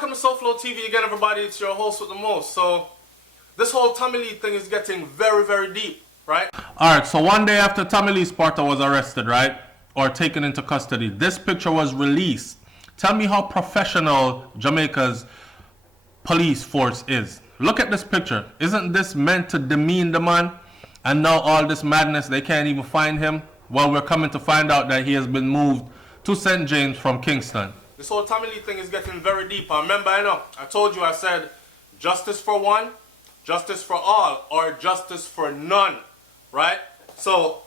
Welcome to SoFlo TV again, everybody. It's your host with the most. So, this whole Tommy Lee thing is getting very, very deep, right? Alright, so one day after Tommy Lee Sparta was arrested, right? Or taken into custody, this picture was released. Tell me how professional Jamaica's police force is. Look at this picture. Isn't this meant to demean the man? And now all this madness, they can't even find him? Well, we're coming to find out that he has been moved to St. James from Kingston. This whole Tommy Lee thing is getting very deep. I remember, I told you, I said, justice for one, justice for all, or justice for none, right? So,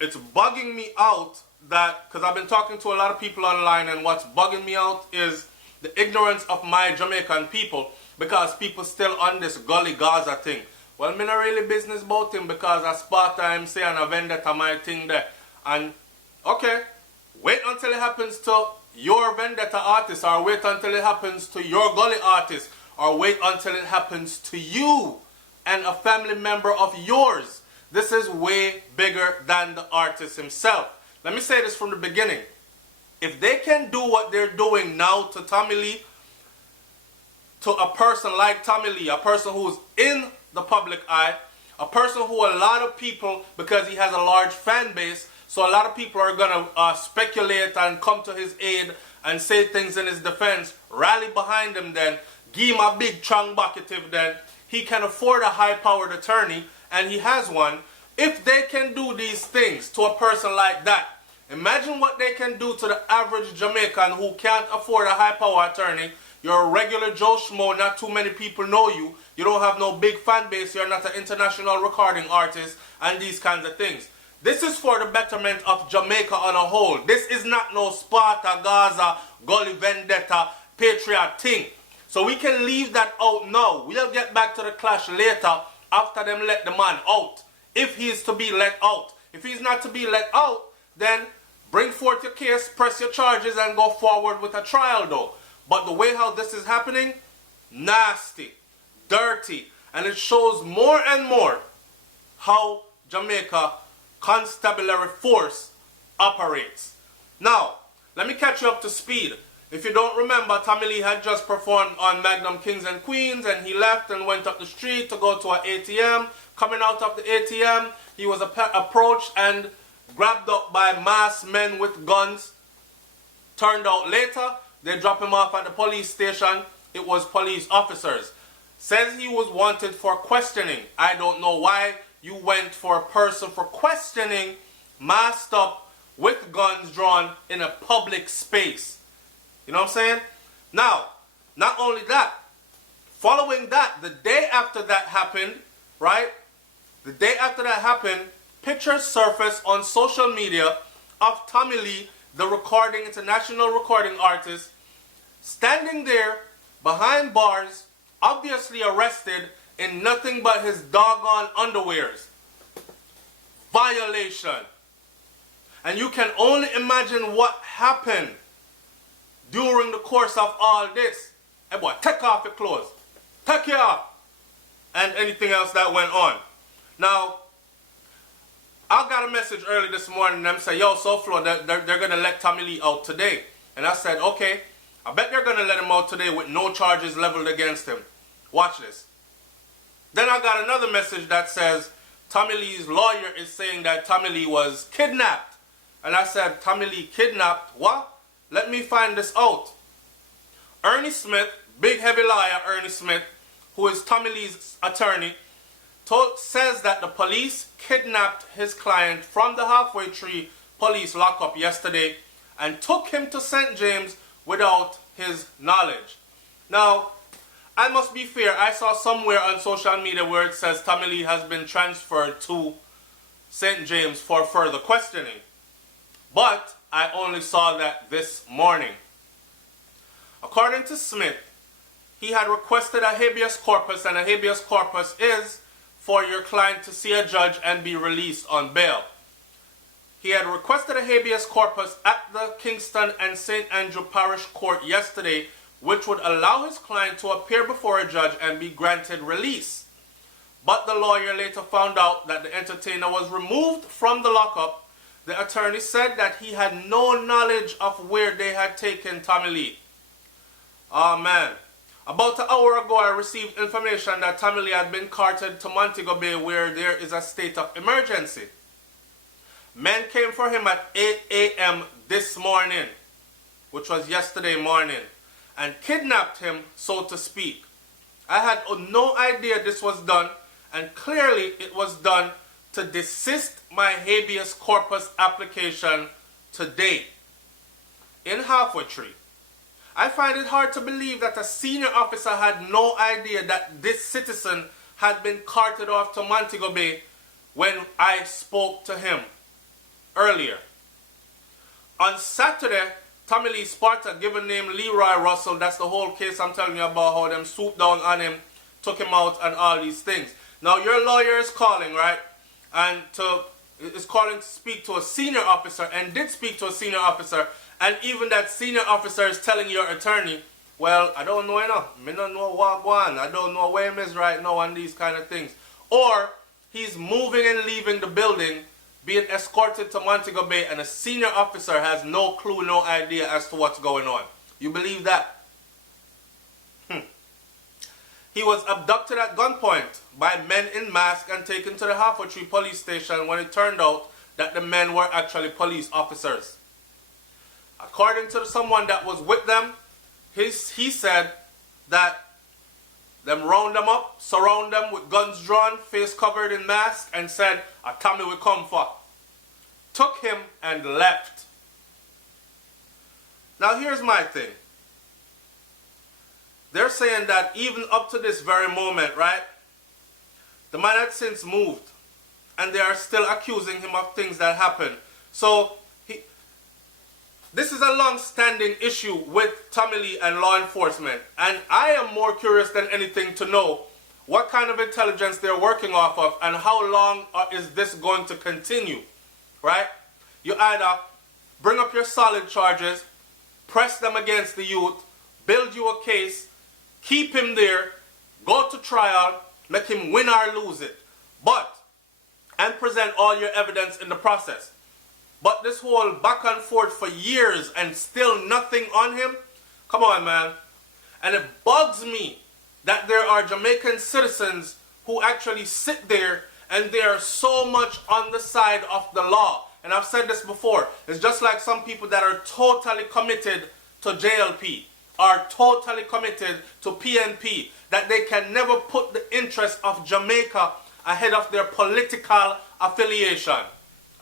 it's bugging me out that, because I've been talking to a lot of people online, and what's bugging me out is the ignorance of my Jamaican people, because people still on this gully Gaza thing. Well, me not really business about him, because I Sparta him saying a vendetta my thing there. And, okay, wait until it happens to your vendetta artist, or wait until it happens to your gully artist, or wait until it happens to you and a family member of yours. This is way bigger than the artist himself. Let me say this from the beginning. If they can do what they're doing now to Tommy Lee, to a person like Tommy Lee, a person who's in the public eye, a person who a lot of people, because he has a large fan base, so a lot of people are going to speculate and come to his aid and say things in his defense, rally behind him then, give him a big strong bucketive then. He can afford a high-powered attorney, and he has one. If they can do these things to a person like that, imagine what they can do to the average Jamaican who can't afford a high-power attorney. You're a regular Joe Schmo, not too many people know you. You don't have no big fan base, you're not an international recording artist, and these kinds of things. This is for the betterment of Jamaica on a whole. This is not no Sparta, Gaza, Gully Vendetta, Patriot thing. So we can leave that out now. We'll get back to the clash later after them let the man out. If he is to be let out. If he's not to be let out, then bring forth your case, press your charges, and go forward with a trial though. But the way how this is happening, nasty, dirty, and it shows more and more how Jamaica constabulary force operates. Now, let me catch you up to speed. If you don't remember, Tommy Lee had just performed on Magnum Kings and Queens, and he left and went up the street to go to an ATM. Coming out of the ATM, he was approached and grabbed up by masked men with guns. Turned out later, they dropped him off at the police station. It was police officers. Says he was wanted for questioning. I don't know why you went for a person for questioning, masked up with guns drawn in a public space. You know what I'm saying? Now, not only that, following that, the day after that happened, right? The day after that happened, pictures surfaced on social media of Tommy Lee, the international recording artist, standing there behind bars, obviously arrested in nothing but his doggone underwears. Violation. And you can only imagine what happened during the course of all this. Hey boy, take off your clothes. Take it off. And anything else that went on. Now, I got a message early this morning and them say, yo, SoFlo, they're going to let Tommy Lee out today. And I said, okay, I bet they're going to let him out today with no charges leveled against him. Watch this. Then I got another message that says Tommy Lee's lawyer is saying that Tommy Lee was kidnapped. And I said, Tommy Lee kidnapped? What? Let me find this out. Ernie Smith, big heavy liar Ernie Smith, who is Tommy Lee's attorney, says that the police kidnapped his client from the Halfway Tree police lockup yesterday and took him to St. James without his knowledge. Now, I must be fair, I saw somewhere on social media where it says Tommy Lee has been transferred to St. James for further questioning. But I only saw that this morning. According to Smith, he had requested a habeas corpus, and a habeas corpus is for your client to see a judge and be released on bail. He had requested a habeas corpus at the Kingston and St. Andrew Parish Court yesterday, which would allow his client to appear before a judge and be granted release. But the lawyer later found out that the entertainer was removed from the lockup. The attorney said that he had no knowledge of where they had taken Tommy Lee. Oh man. About an hour ago, I received information that Tommy Lee had been carted to Montego Bay where there is a state of emergency. Men came for him at 8 a.m. this morning, which was yesterday morning, and kidnapped him, so to speak. I had no idea this was done, and clearly it was done to desist my habeas corpus application today in Halfway Tree. I find it hard to believe that a senior officer had no idea that this citizen had been carted off to Montego Bay when I spoke to him earlier. On Saturday, Tommy Lee Sparta, given name Leroy Russell, that's the whole case I'm telling you about, how them swooped down on him, took him out and all these things. Now your lawyer is calling, right? And is calling to speak to a senior officer, and did speak to a senior officer, and even that senior officer is telling your attorney, well, I don't know enough. I don't know what going on. I don't know where him is right now and these kind of things. Or he's moving and leaving the building, being escorted to Montego Bay, and a senior officer has no clue, no idea as to what's going on. You believe that? He was abducted at gunpoint by men in masks and taken to the Halfway Tree police station when it turned out that the men were actually police officers. According to someone that was with them, he said that them round them up, surround them with guns drawn, face covered in masks, and said, "A Tommy will come for." Took him and left. Now here's my thing. They're saying that even up to this very moment, right, the man had since moved, and they are still accusing him of things that happened. So this is a long-standing issue with Tommy Lee and law enforcement, and I am more curious than anything to know what kind of intelligence they're working off of and how long is this going to continue, right? You either bring up your solid charges, press them against the youth, build you a case, keep him there, go to trial, make him win or lose it, and present all your evidence in the process. But this whole back and forth for years and still nothing on him? Come on, man. And it bugs me that there are Jamaican citizens who actually sit there and they are so much on the side of the law. And I've said this before. It's just like some people that are totally committed to JLP, are totally committed to PNP, that they can never put the interest of Jamaica ahead of their political affiliation,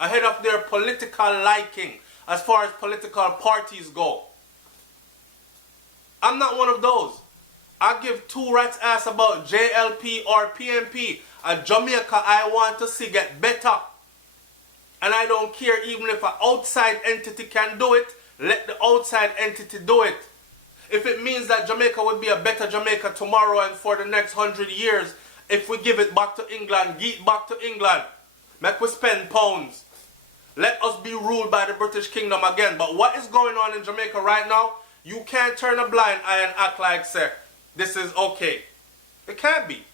ahead of their political liking, as far as political parties go. I'm not one of those. I give two rats ass about JLP or PNP. And Jamaica I want to see get better. And I don't care even if an outside entity can do it, let the outside entity do it. If it means that Jamaica would be a better Jamaica tomorrow and for the next 100 years, if we give it back to England, give it back to England, make we spend pounds. Let us be ruled by the British Kingdom again. But what is going on in Jamaica right now, you can't turn a blind eye and act like, say, this is okay. It can't be.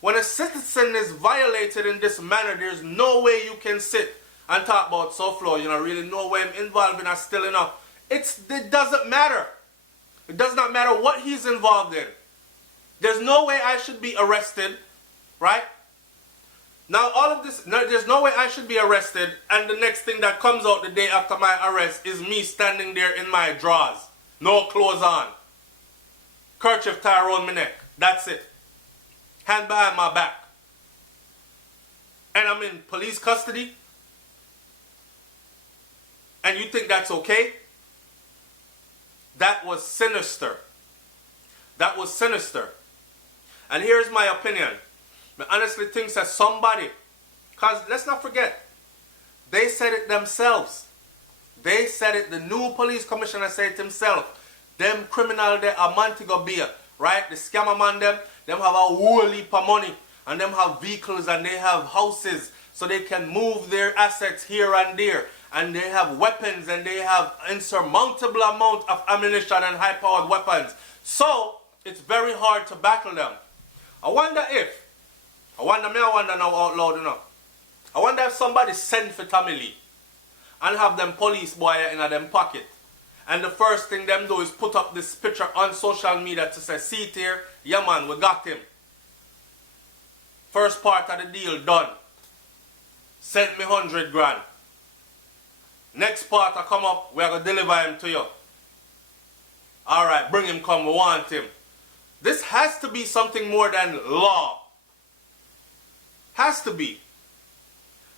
When a citizen is violated in this manner, there's no way you can sit and talk about SOFLO, you know, really no way I'm involved in, still enough. It doesn't matter. It does not matter what he's involved in. There's no way I should be arrested, right? Now all of this, there's no way I should be arrested, and the next thing that comes out the day after my arrest is me standing there in my drawers, no clothes on, kerchief tie around my neck, that's it, hand behind my back, and I'm in police custody, and you think that's okay? That was sinister. That was sinister. And here's my opinion. I honestly think that somebody, because let's not forget, they said it themselves. They said it, the new police commissioner said it himself. Them criminal there are Montego Bay, right? The scammer man them have a whole heap of money, and them have vehicles and they have houses, so they can move their assets here and there. And they have weapons and they have insurmountable amount of ammunition and high-powered weapons. So, it's very hard to battle them. I wonder now out loud enough. I wonder if somebody sent for Tommy Lee and have them police boy in them pocket And the first thing them do is put up this picture on social media to say, see it here, yeah man, we got him. First part of the deal done. Send me 100 grand. Next part I come up, we are going to deliver him to you. Alright, bring him come, we want him. This has to be something more than law. Has to be.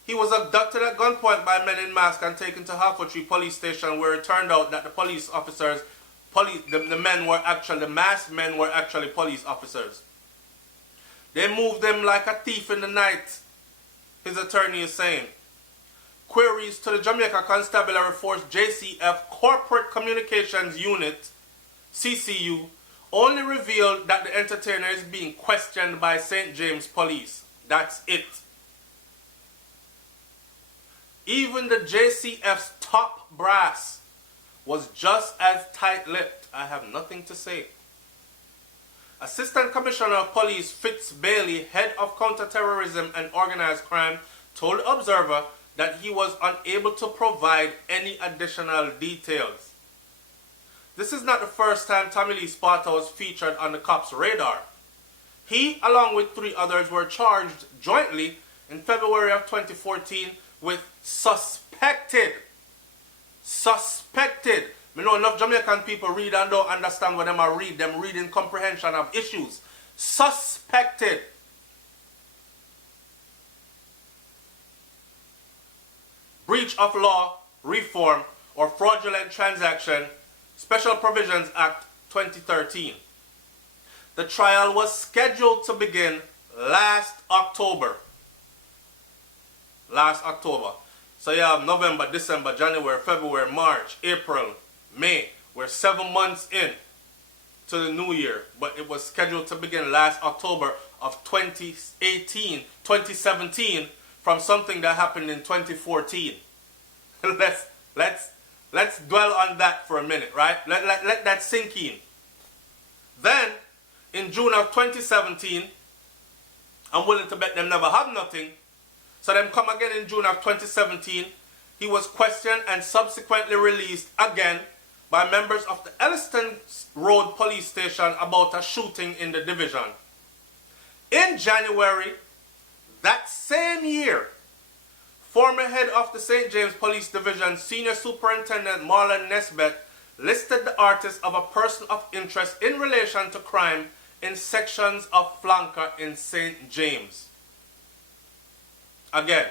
He was abducted at gunpoint by men in masks and taken to Harcourtry police station, where it turned out that the police officers, the masked men were actually police officers. They moved him like a thief in the night, his attorney is saying. Queries to the Jamaica Constabulary Force JCF Corporate Communications Unit, CCU, only revealed that the entertainer is being questioned by St. James Police. That's it. Even the JCF's top brass was just as tight-lipped. I have nothing to say. Assistant Commissioner of Police Fitz Bailey, head of counterterrorism and organized crime, told Observer that he was unable to provide any additional details. This is not the first time Tommy Lee Sparta was featured on the cops' radar. He, along with 3 others, were charged jointly in February of 2014 with suspected. Me know enough Jamaican people read and don't understand what them are read. Them reading comprehension of issues. Suspected. Breach of law, reform, or fraudulent transaction, Special Provisions Act 2013. The trial was scheduled to begin last October. So you have November, December, January, February, March, April, May. We're 7 months in to the new year, but it was scheduled to begin last October of 2017, from something that happened in 2014. Let's dwell on that for a minute, right? Let that sink in. Then, in June of 2017, I'm willing to bet them never have nothing. So them come again in June of 2017. He was questioned and subsequently released again by members of the Elliston Road Police Station about a shooting in the division. In January that same year, former head of the St. James Police Division, Senior Superintendent Marlon Nesbeth, listed the artist of a person of interest in relation to crime in sections of flanker in St. James. Again,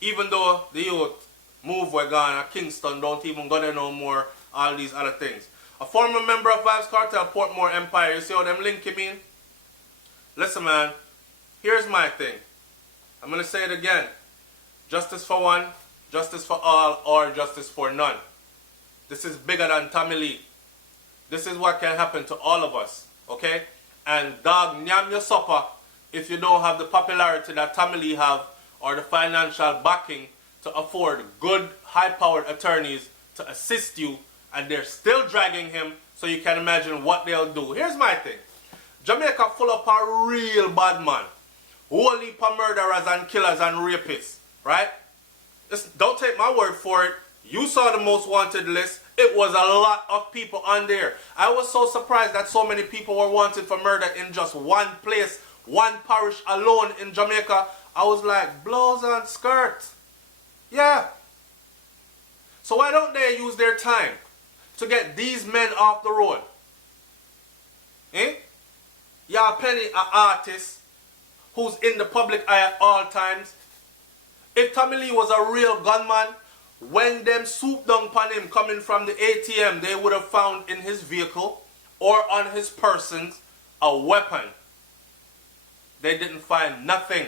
even though the youth move were gone at Kingston, don't even go there no more, all these other things. A former member of Vibes Cartel, Portmore Empire, you see how them link him in? Listen man, here's my thing. I'm going to say it again. Justice for one, justice for all, or justice for none. This is bigger than Tommy Lee. This is what can happen to all of us, okay? And dog, nyam your supper if you don't have the popularity that Tommy Lee have or the financial backing to afford good, high-powered attorneys to assist you, and they're still dragging him, so you can imagine what they'll do. Here's my thing. Jamaica full of a real bad man. Whole heap of murderers and killers and rapists, right? Just don't take my word for it. You saw the most wanted list. It was a lot of people on there. I was so surprised that so many people were wanted for murder in just one place, one parish alone in Jamaica. I was like, blows and skirts. Yeah. So why don't they use their time to get these men off the road? Eh? Yeah, Penny, an artist who's in the public eye at all times. If Tommy Lee was a real gunman, when them swoop down upon him coming from the ATM, they would have found in his vehicle or on his person a weapon. They didn't find nothing.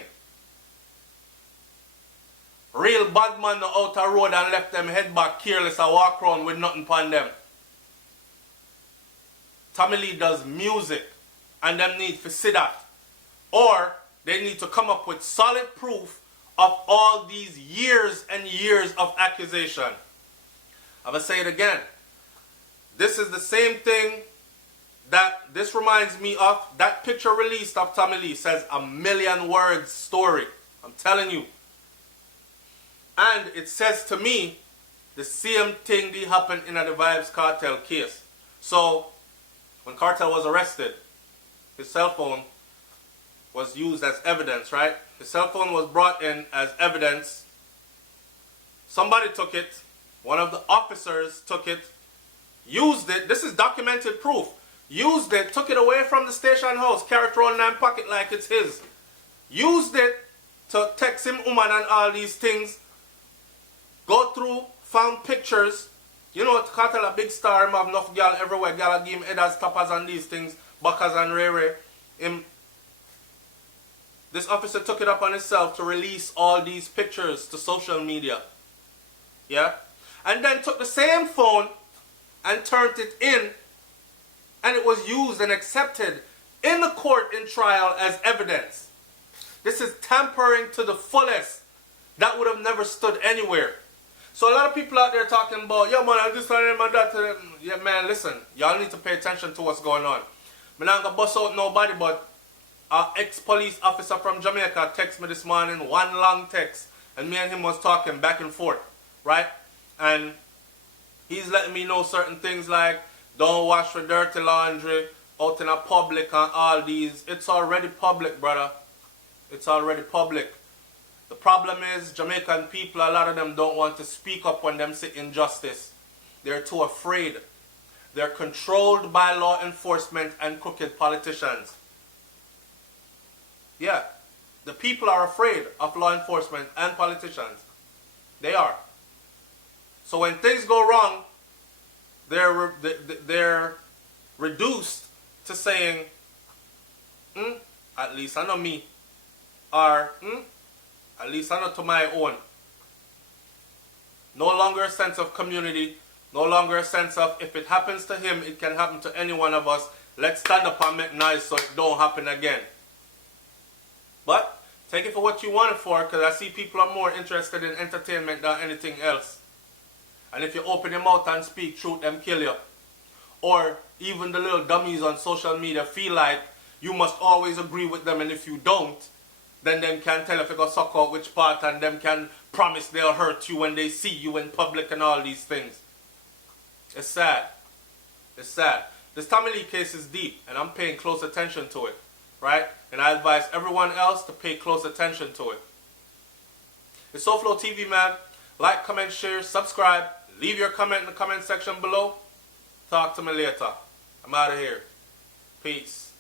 Real bad man no out the road and left them head back careless and walk around with nothing upon them. Tommy Lee does music and them need to see that. Or they need to come up with solid proof of all these years and years of accusation. I'm going to say it again. This is the same thing that this reminds me of. That picture released of Tommy Lee says a million words story. I'm telling you. And it says to me the same thing that happened in the Vibes Cartel case. So, when Cartel was arrested, his cell phone was used as evidence, right? His cell phone was brought in as evidence. Somebody took it. One of the officers took it, used it. This is documented proof. Used it, took it away from the station house, carried it around in his pocket like it's his. Used it to text him woman and all these things. Go through, found pictures. You know, Cartel a big star, him have enough gal everywhere. Gal give him headers, toppers and these things, backers and rere. This officer took it upon himself to release all these pictures to social media. Yeah? And then took the same phone and turned it in, and it was used and accepted in the court in trial as evidence. This is tampering to the fullest. That would have never stood anywhere. So a lot of people out there talking about, yo man, I'm just telling him that. Yeah man, listen, y'all need to pay attention to what's going on. I'm not gonna bust out nobody, but our ex-police officer from Jamaica texted me this morning, one long text, and me and him was talking back and forth, right? And he's letting me know certain things like, don't wash your dirty laundry out in a public and all these. It's already public, brother. It's already public. The problem is Jamaican people, a lot of them don't want to speak up when them see injustice. They're too afraid. They're controlled by law enforcement and crooked politicians. Yeah, the people are afraid of law enforcement and politicians. They are. So when things go wrong, they're reduced to saying, at least I know me, or at least I know to my own. No longer a sense of community, no longer a sense of if it happens to him, it can happen to any one of us. Let's stand up and make noise so it don't happen again. But take it for what you want it for, because I see people are more interested in entertainment than anything else. And if you open your mouth and speak truth, them kill you. Or even the little dummies on social media feel like you must always agree with them, and if you don't, then them can tell if you go suck out which part, and them can promise they'll hurt you when they see you in public and all these things. It's sad. It's sad. This Tommy Lee case is deep, and I'm paying close attention to it, right? And I advise everyone else to pay close attention to it. It's SoFlo TV, man. Like, comment, share, subscribe. Leave your comment in the comment section below. Talk to me later. I'm out of here. Peace.